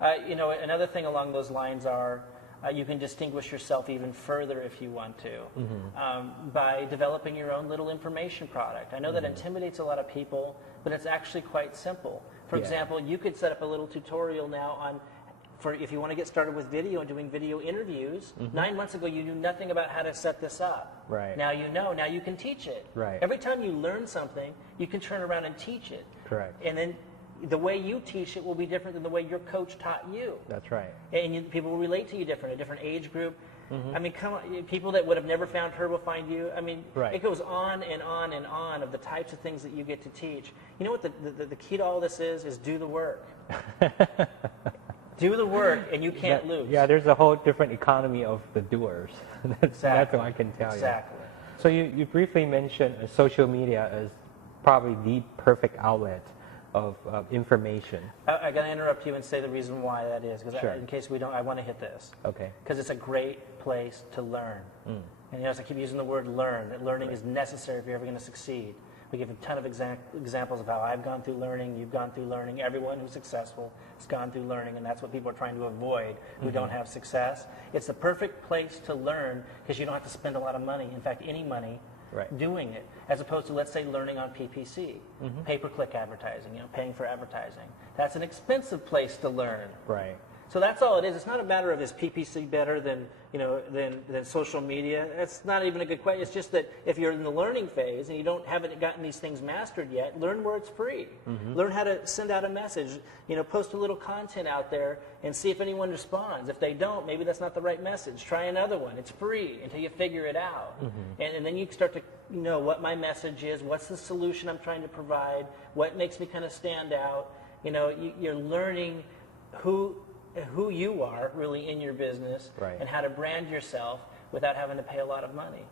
Another thing along those lines are you can distinguish yourself even further if you want to by developing your own little information product. I know that intimidates a lot of people, but it's actually quite simple. For example, you could set up a little tutorial now for if you want to get started with video and doing video interviews. 9 months ago, you knew nothing about how to set this up. Right. Now you know. Now you can teach it. Right. Every time you learn something, you can turn around and teach it. Correct. And then the way you teach it will be different than the way your coach taught you. That's right. And people will relate to you different, a different age group. I mean, come on, people that would have never found her will find you. I mean, it goes on and on and on of the types of things that you get to teach. You know what the key to all this is do the work. Do the work, and you can't lose. Yeah, there's a whole different economy of the doers. That's what I can tell you. Exactly. So you briefly mentioned social media as probably the perfect outlet of information. I got to interrupt you and say the reason why that is, because Sure. in case we don't, I want to hit this. Okay. Because it's a great place to learn. And as I keep using the word learn, that learning is necessary if you're ever going to succeed. We give a ton of examples of how I've gone through learning, you've gone through learning, everyone who's successful has gone through learning, and that's what people are trying to avoid who don't have success. It's the perfect place to learn because you don't have to spend a lot of money, in fact, any money, doing it, as opposed to, let's say, learning on PPC, pay-per-click advertising, paying for advertising. That's an expensive place to learn. Right. So that's all it is. It's not a matter of is PPC better than than social media. That's not even a good question. It's just that if you're in the learning phase and you haven't gotten these things mastered yet, learn where it's free. Learn how to send out a message. Post a little content out there and see if anyone responds. If they don't, maybe that's not the right message. Try another one. It's free until you figure it out, and then you start to know what my message is. What's the solution I'm trying to provide? What makes me kind of stand out? You're learning who you are really in your business and how to brand yourself without having to pay a lot of money.